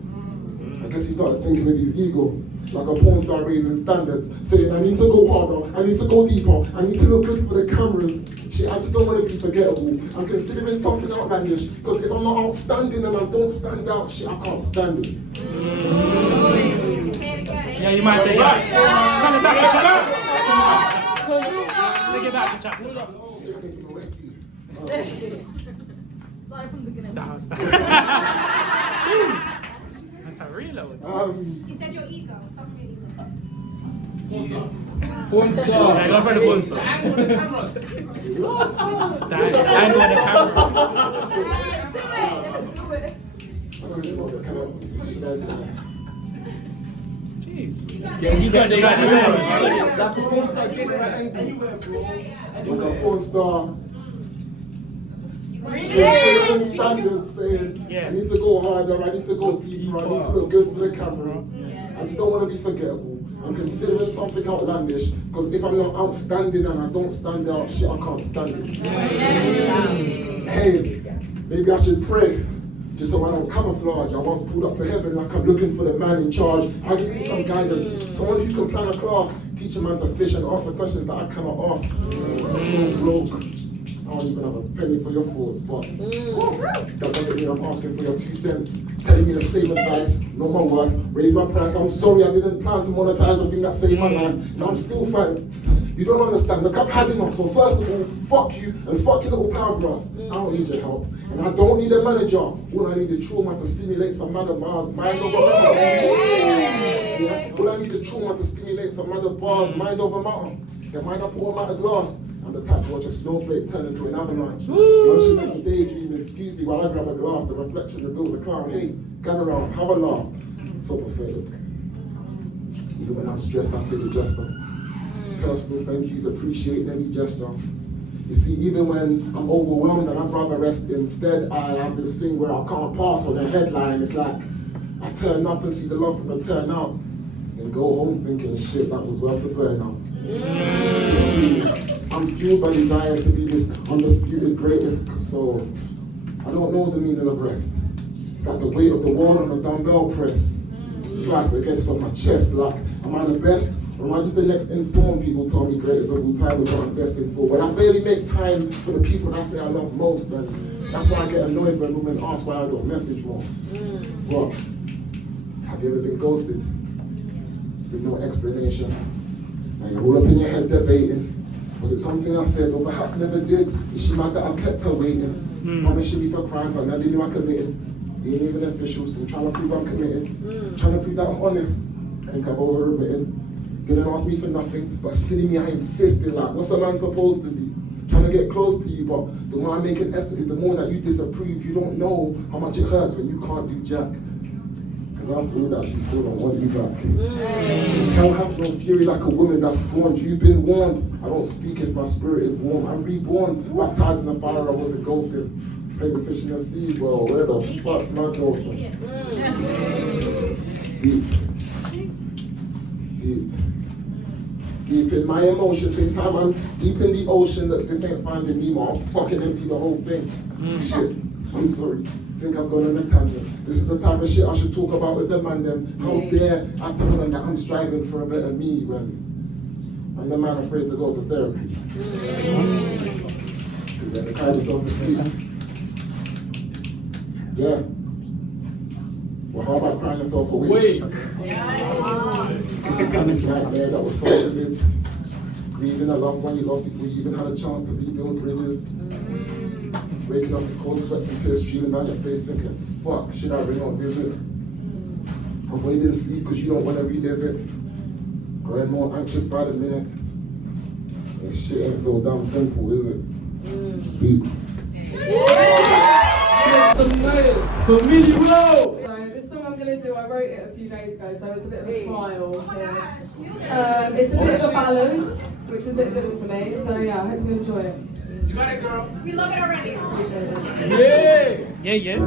I guess he started thinking of his ego, like a porn star raising standards, saying I need to go harder, I need to go deeper, I need to look good for the cameras. Shit, I just don't want to be forgettable. I'm considering something outlandish, because if I'm not outstanding and I don't stand out, shit, I can't stand it. Yeah, you might be. Right. Turn it back to chapter. Take it back to chapter. That's a reload. You said your ego, something Porn Yeah, star. go for the porn star. Angle the cameras. Angle the cameras. I don't even know what kind of Jeez. Yeah, you got the cameras. Like a porn star getting right angle. like a porn star. Considering standards, saying I need to go harder, I need to go deeper, I need to look good for the cameras. I just don't want to be forgettable. I'm considering something outlandish, because if I'm not outstanding and I don't stand out, shit, I can't stand it. Hey, maybe I should pray, just so I don't camouflage. I once pulled up to heaven like I'm looking for the man in charge. I just need some guidance, someone who can plan a class, teach a man to fish and answer questions that I cannot ask. I'm so broke. I don't even have a penny for your thoughts, but that doesn't mean I'm asking for your 2 cents. Telling me the same advice, know my worth, raise my price. I'm sorry, I didn't plan to monetize the thing that saved my life, and I'm still fighting. You don't understand. Look, I've had enough. So first of all, fuck you and fuck your little power grass. I don't need your help, and I don't need a manager. All I need is trauma to stimulate some mother bars, mind over matter. Yeah? All I need is trauma to stimulate some mother bars, mind over matter. Your mind up all matters last. I'm the type to watch a snowflake turn into an avalanche. Once you let me daydream, excuse me while I grab a glass, the reflection reveals a clown. Hey, gather round, have a laugh. So pathetic. Even when I'm stressed, I feel the gesture. Personal thank yous, appreciating every gesture. You see, even when I'm overwhelmed and I'd rather rest, instead I have this thing where I can't pass on a headline. It's like I turn up and see the love from the turn out, and go home thinking, shit, that was worth the burnout. I'm fueled by desire to be this undisputed greatness, so I don't know the meaning of rest. It's like the weight of the world on a dumbbell press. Try to get this off my chest, like, am I the best? Or am I just the next informed? People told me greatest of all time is what I'm destined for. But I barely make time for the people that I say I love most, and that's why I get annoyed when women ask why I don't message more. But have you ever been ghosted with no explanation? Now you're all up in your head debating. Was it something I said or perhaps never did? Is she mad that I kept her waiting? Punishing me for crimes I never knew I committed. Being even official, still trying to prove I'm committed. Trying to prove that I'm honest. I think I've overwritten. Didn't ask me for nothing, but silly me, I insisted. Like, what's a man supposed to be? Trying to get close to you, but the more I make an effort is the more that you disapprove. You don't know how much it hurts when you can't do jack. Because after all that, she still don't want you back. Hell have no fury like a woman that's scorned. You've been warned. I don't speak if my spirit is warm. I'm reborn, baptized in the fire I was engulfed. Playing fish in the sea, well, where the fuck's my dolphin? Deep. Deep. Deep in my emotions, same time I'm deep in the ocean. Look, this ain't Finding Nemo, I'll fucking empty the whole thing. Shit, I'm sorry. Think I've gone on a tangent. This is the type of shit I should talk about with them and them. How dare I tell them that I'm striving for a better me when I'm the man afraid to go to therapy. Then they cry themselves to sleep. Yeah. Well, how about crying yourself awake? This nightmare that was so vivid. Grieving a loved one you lost before you even had a chance to rebuild bridges. Waking up with cold sweats and tears streaming down your face thinking, fuck, should I ring or visit? Avoiding sleep because you don't want to relive it. Growing more anxious by the minute. This shit ain't so damn simple, is it? Speaks. For me, So this song I'm gonna do, I wrote it a few days ago, so it's a bit of a trial. It's a bit of a ballad, which is a bit different for me. So yeah, I hope you enjoy it. You got it, girl. We love it already. Appreciate it. Yeah. Yeah.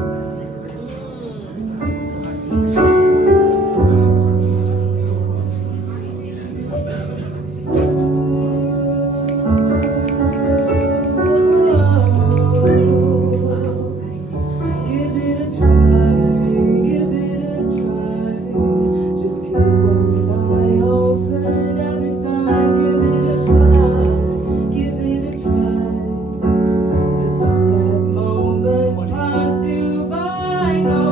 Pass you by, no.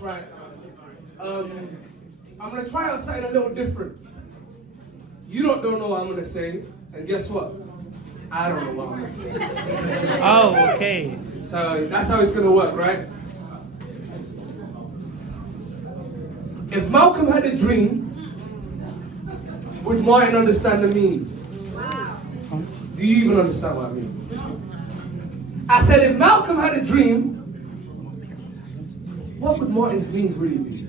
right. I'm gonna try out something a little different. You don't know what I'm gonna say, and guess what? I don't know what I'm gonna say. Oh, okay. So that's how it's gonna work, right? If Malcolm had a dream, would Martin understand the means? Do you even understand what I mean? I said if Malcolm had a dream, what would Martin's means really be?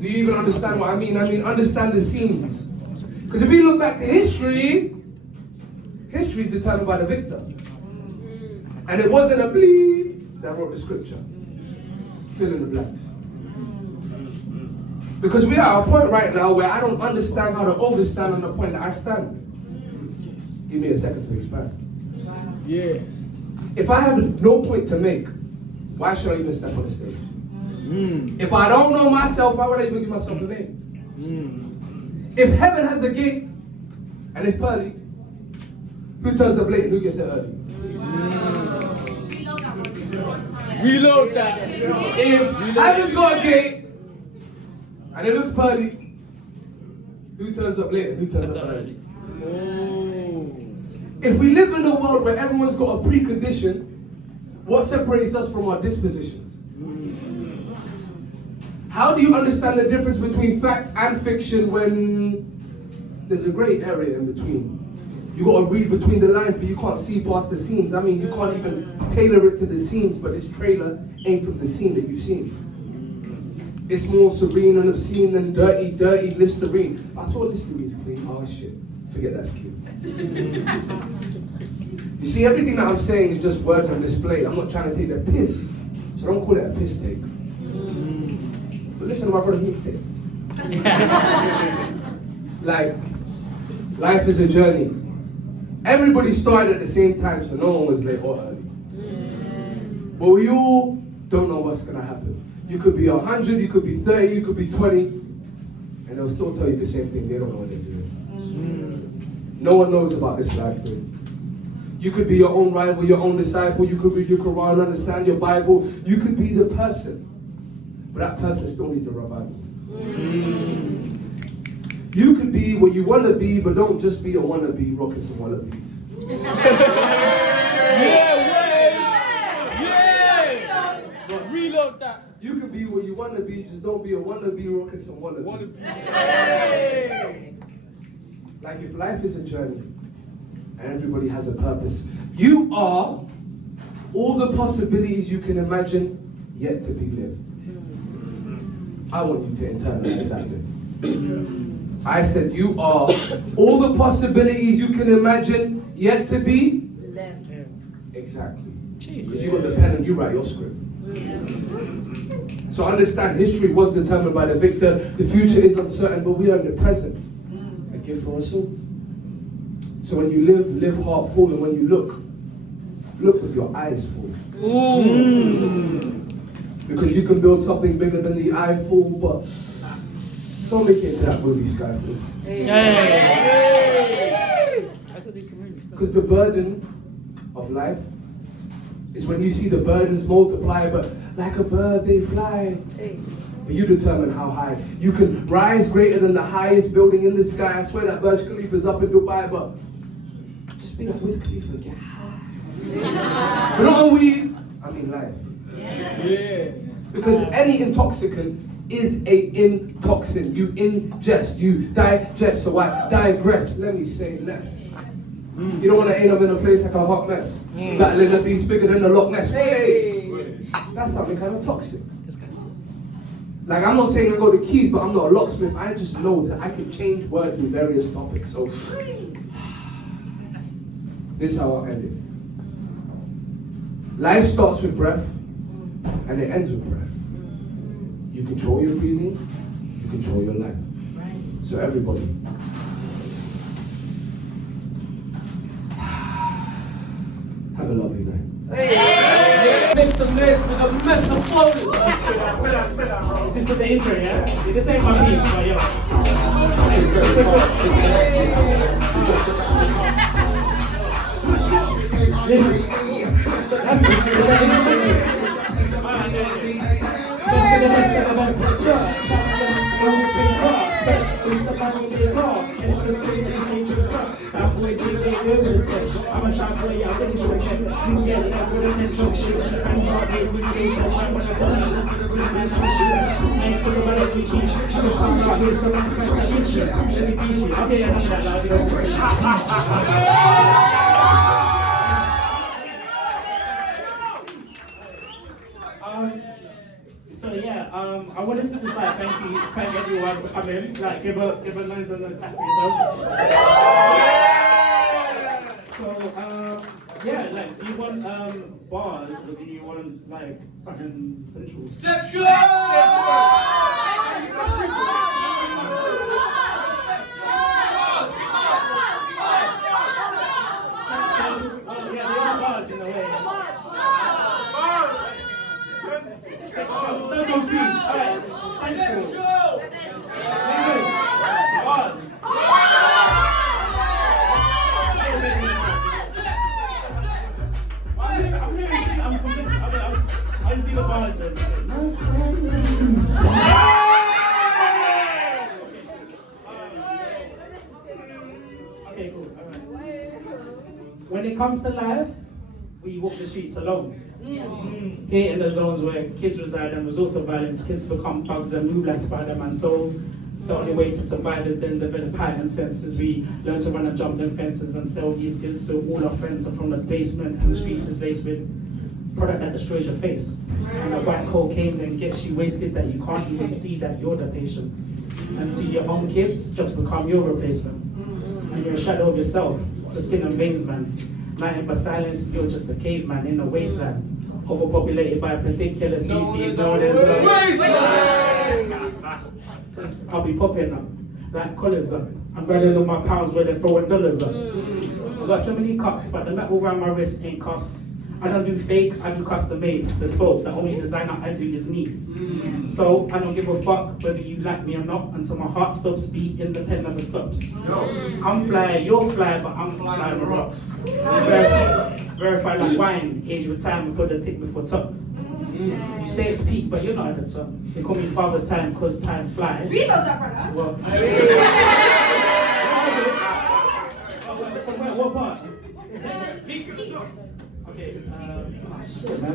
Do you even understand what I mean? I mean, understand the scenes. Because if you look back to history, history is determined by the victor. And it wasn't a bleed that wrote the scripture. Fill in the blanks. Because we are at a point right now where I don't understand how to overstand on the point that I stand. Give me a second to expand. Yeah. If I have no point to make, why should I even step on the stage? If I don't know myself, why would I even give myself a name? If heaven has a gate and it's pearly, who turns up late and who gets there early? Reload that. If heaven's got a gate and it looks pearly, who turns up late and who turns up early? If we live in a world where everyone's got a precondition, what separates us from our dispositions? How do you understand the difference between fact and fiction when there's a grey area in between? You got to read between the lines, but you can't see past the scenes. I mean, you can't even tailor it to the scenes, but this trailer ain't from the scene that you've seen. It's more serene and obscene than dirty, dirty Listerine. I thought Listerine's clean. Oh shit, forget that's cute. You see, everything that I'm saying is just words on display. I'm not trying to take the piss, so don't call it a piss take. But listen to my brother's mixtape. Like, life is a journey. Everybody started at the same time, so no one was late or early. But we all don't know what's gonna happen. You could be 100, you could be 30, you could be 20, and they'll still tell you the same thing. They don't know what they're doing. No one knows about this life thing. You could be your own rival, your own disciple. You could read your Quran, understand your Bible. You could be the person, but that person still needs a revival. You could be what you want to be, but don't just be a wannabe, rocking some wannabes. Reload that. You could be what you want to be, just don't be a wannabe, rocking some wannabes. Like if life is a journey, and everybody has a purpose, you are all the possibilities you can imagine yet to be lived. I want you to internalize that bit. I said you are all the possibilities you can imagine yet to be lived. Exactly. Because you got the pen and you write your script. So understand, history was determined by the victor. The future is uncertain, but we are in the present. A gift for us all. So when you live heart full, and when you look with your eyes full. Because you can build something bigger than the eyeful, but don't make it into that movie Skyfall. Because the burden of life is when you see the burdens multiply, but like a bird they fly. But you determine how high. You can rise greater than the highest building in the sky. I swear that Burj Khalifa is up in Dubai, but just be like Wiz Khalifa and get high. But not on weed, I mean life. Yeah. Because any intoxicant is a intoxin. You ingest, you digest. So I digress. Let me say less. You don't want to end up in a place like a hot mess. You got a little piece bigger than the Loch Ness. Hey, that's something kind of toxic. Like I'm not saying I go to Keys, but I'm not a locksmith. I just know that I can change words with various topics. So this is how I'll end it. Life starts with breath, and it ends with breath. You control your breathing, you control your life. So everybody, have a lovely night. Make some noise for the themetaphorest. Is this the intro, yeah? This ain't my piece, but yeah. Listen. It's the man with the car, and it's just the thing to the sun. South boy say they will respect. I'm a sharp boy, I'm ready to again. You get left with a mental shit. And you're dead with the ocean. I'm on the flash. I ain't talking about it, we cheat. I'm a star shot here, so I'm a shit. Let me teach you. Okay, I'm that loud, So yeah, I wanted to just like thank everyone for coming. Like give a nice and a clap for yourselves. So yeah, like do you want bars or do you want like something sensual? Sexual! Yeah, there are bars in a way. So confused. Alright, sensual. Bars. I'm confused. I'll just do the bars then. Okay, cool. Alright. When it comes to life, we walk the streets alone. Here in the zones where kids reside and resort to violence, kids become thugs and move like Spider-Man. So the only way to survive is then develop heightened senses. We learn to run and jump them fences and sell these goods. So all our friends are from the basement and the streets is laced with product that destroys your face. And the white cocaine then gets you wasted that you can't even see that you're the patient. And to your own kids, just become your replacement. And you're a shadow of yourself, just skin and veins, man. Night by silence, you're just a caveman in a wasteland. Overpopulated by a particular species known as I'll be popping up, like colours up. I'm running on my pounds where they're throwing dollars up. I've got so many cuffs, but the metal around my wrist ain't cuffs. I don't do fake, I do custom made, bespoke. The only designer I do is me. So I don't give a fuck whether you like me or not until my heart stops beating, the pen never stops. I'm fly, you're fly, but I'm flying the rocks. Verify like wine, age with time, and put the tick before top. You say it's peak, but you're not at the top. They call me father time, cause time flies. Reload that, brother. Well, from what part? Okay, shit, man.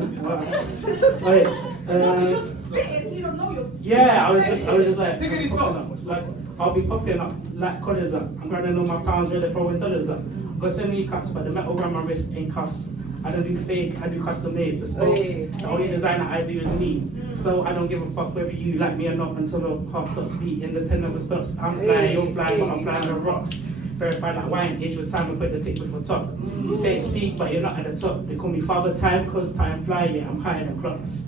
Because you're spitting, you don't know you're spitting. Yeah, I was just like, I'll be popping up like collars up. I'm grinding on my pounds, ready throwing dollars up. Got so many cuts, but the metal around my wrist ain't cuffs. I don't do fake, I do custom made, bespoke. The only designer I do is me. So I don't give a fuck whether you like me or not until the heart stops beating, the pen never stops. I'm flying, you're flying, but I'm flying the rocks. Verify like wine, age with time, and put the tick before top. You say it's peak, but you're not at the top. They call me father time, cause time fly, yeah, I'm higher than clocks.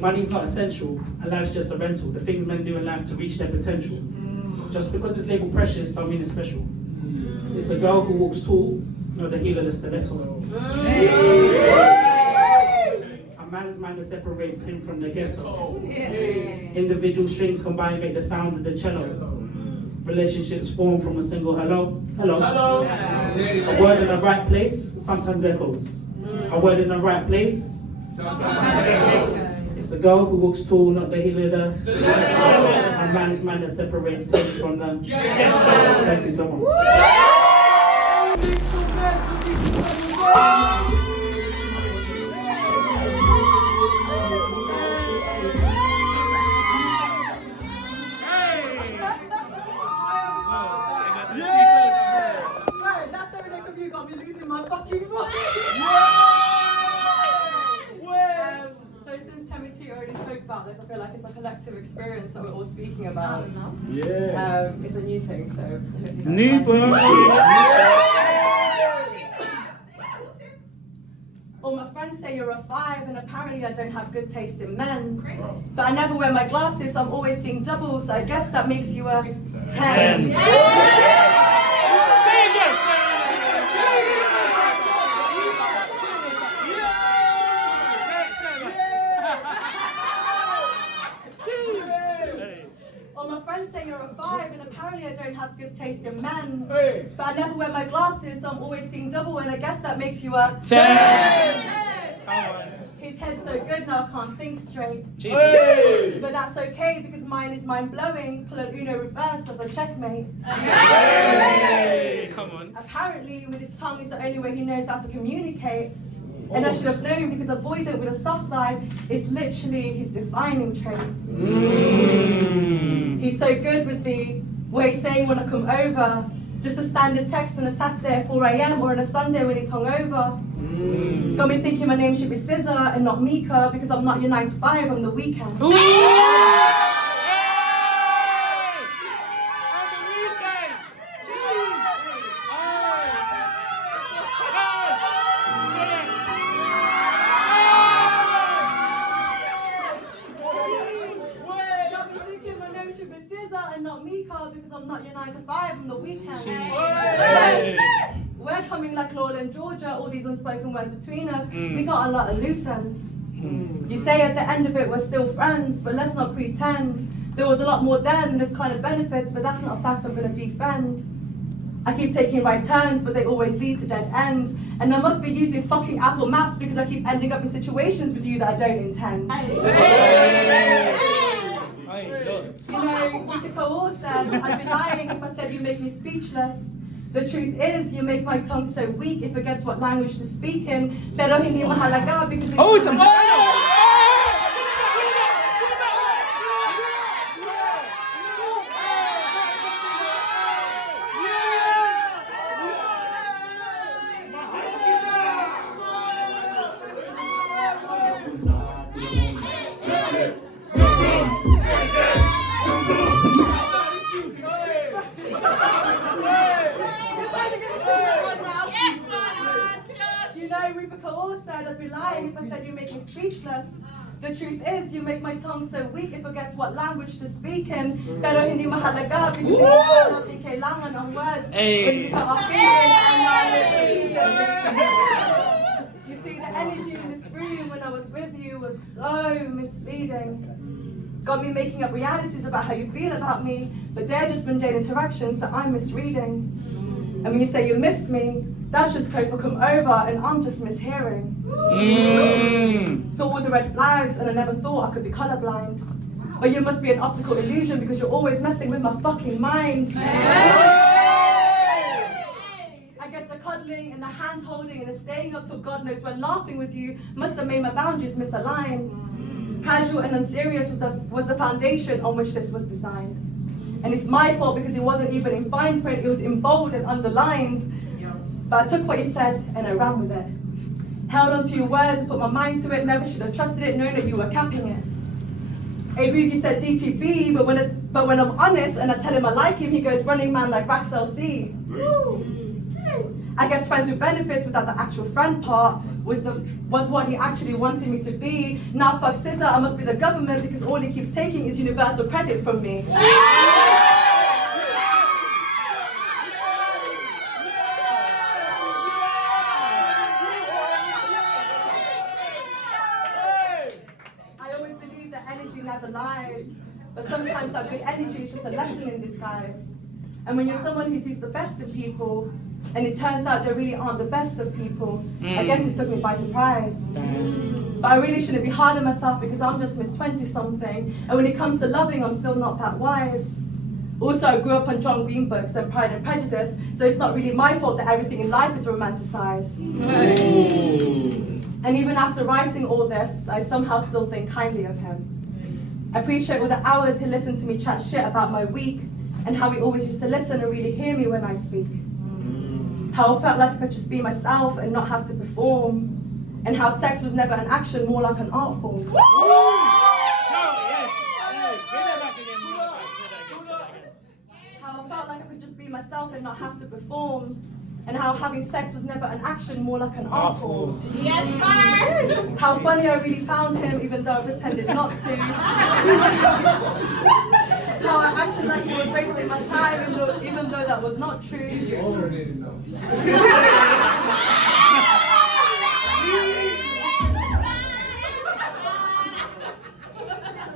Money's not essential, and life's just a rental. The things men do in life to reach their potential. Just because it's labeled precious, don't mean it's special. It's the girl who walks tall, not the healer, the stiletto. A man's mind that separates him from the ghetto. Individual strings combined make the sound of the cello. Relationships form from a single hello, hello. Hello. A word in the right place sometimes echoes. A word in the right place sometimes echoes. It's the girl who walks tall, not the healer, the a man's mind that separates him from the ghetto. Thank you so much. My fucking voice. So since Temiti already spoke about this, I feel like it's a collective experience that we're all speaking about. Yeah. It's a new thing, so. New book. All my friends say you're a 5, and apparently I don't have good taste in men. But I never wear my glasses, so I'm always seeing doubles. So I guess that makes you a 10. My friends say you're a 5, and apparently I don't have good taste in men. But I never wear my glasses, so I'm always seeing double, and I guess that makes you a 10. His head's so good now I can't think straight. Hey! But that's okay because mine is mind-blowing. Pull an Uno reverse as a checkmate. Hey! Come on. Apparently, with his tongue is the only way he knows how to communicate. And I should have known because avoidant with a soft side is literally his defining trait. He's so good with the way he's saying when I come over. Just a standard text on a Saturday at 4 a.m. or on a Sunday when he's hungover. Got me thinking my name should be Scissor and not Mika because I'm not your 9 to 5 on the weekend. Not Mika because I'm not your 9 to 5 on the weekend. We're coming like Lola and Georgia, all these unspoken words between us. We got a lot of loose ends. You say at the end of it we're still friends, but let's not pretend. There was a lot more there than this kind of benefits, but that's not a fact I'm going to defend. I keep taking right turns, but they always lead to dead ends. And I must be using fucking Apple Maps because I keep ending up in situations with you that I don't intend. You know, if I all said, I'd be lying if I said you make me speechless. The truth is, you make my tongue so weak, it forgets what language to speak in. Pero hindi mahalaga because it's I'd be lying if I said you make me speechless. The truth is, you make my tongue so weak it forgets what language to speak in. Pero hindi mahalaga because hindi natin kailangan ang words. When we put our fingers and our lips. You see, the energy in this room when I was with you was so misleading. Got me making up realities about how you feel about me, but they're just mundane interactions that I'm misreading. And when you say you miss me, that's just code for come over and I'm just mishearing. Saw all the red flags and I never thought I could be colorblind. But you must be an optical illusion because you're always messing with my fucking mind. I guess the cuddling and the hand holding and the staying up till God knows when laughing with you must have made my boundaries misalign. Casual and unserious was the foundation on which this was designed. And it's my fault because it wasn't even in fine print, it was in bold and underlined. But I took what you said and I ran with it. Held on to your words, put my mind to it, never should have trusted it, knowing that you were capping it. A Boogie said DTB, but when I'm honest and I tell him I like him, he goes running man like Rax LC. I guess friends with benefits without the actual friend part was what he actually wanted me to be. Now fuck Scissor, I must be the government because all he keeps taking is universal credit from me. Never lies, but sometimes that good energy is just a lesson in disguise. And when you're someone who sees the best in people, and it turns out they really aren't the best of people, I guess it took me by surprise. But I really shouldn't be hard on myself because I'm just Miss 20-something, and when it comes to loving, I'm still not that wise. Also, I grew up on John Green books and Pride and Prejudice, so it's not really my fault that everything in life is romanticized. And even after writing all this, I somehow still think kindly of him. I appreciate all the hours he listened to me chat shit about my week and how he always used to listen and really hear me when I speak. How I felt like I could just be myself and not have to perform. And how sex was never an action, more like an art form. How I felt like I could just be myself and not have to perform. And how having sex was never an action, more like an art form. Yes, sir! How funny I really found him, even though I pretended not to. How I acted like he was wasting my time, even though that was not true.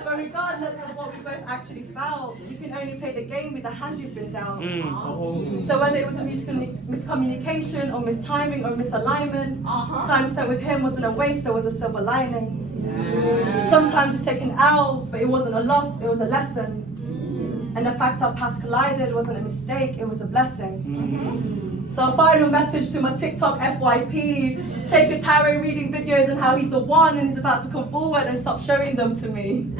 But regardless of what we both actually actually felt. You can only play the game with the hand you've been dealt. Oh. So whether it was a miscommunication or mistiming or misalignment, time spent with him wasn't a waste, there was a silver lining. Sometimes you take an L, but it wasn't a loss, it was a lesson. And the fact our paths collided wasn't a mistake, it was a blessing. So a final message to my TikTok FYP, take your tarot reading videos and how he's the one and he's about to come forward and stop showing them to me.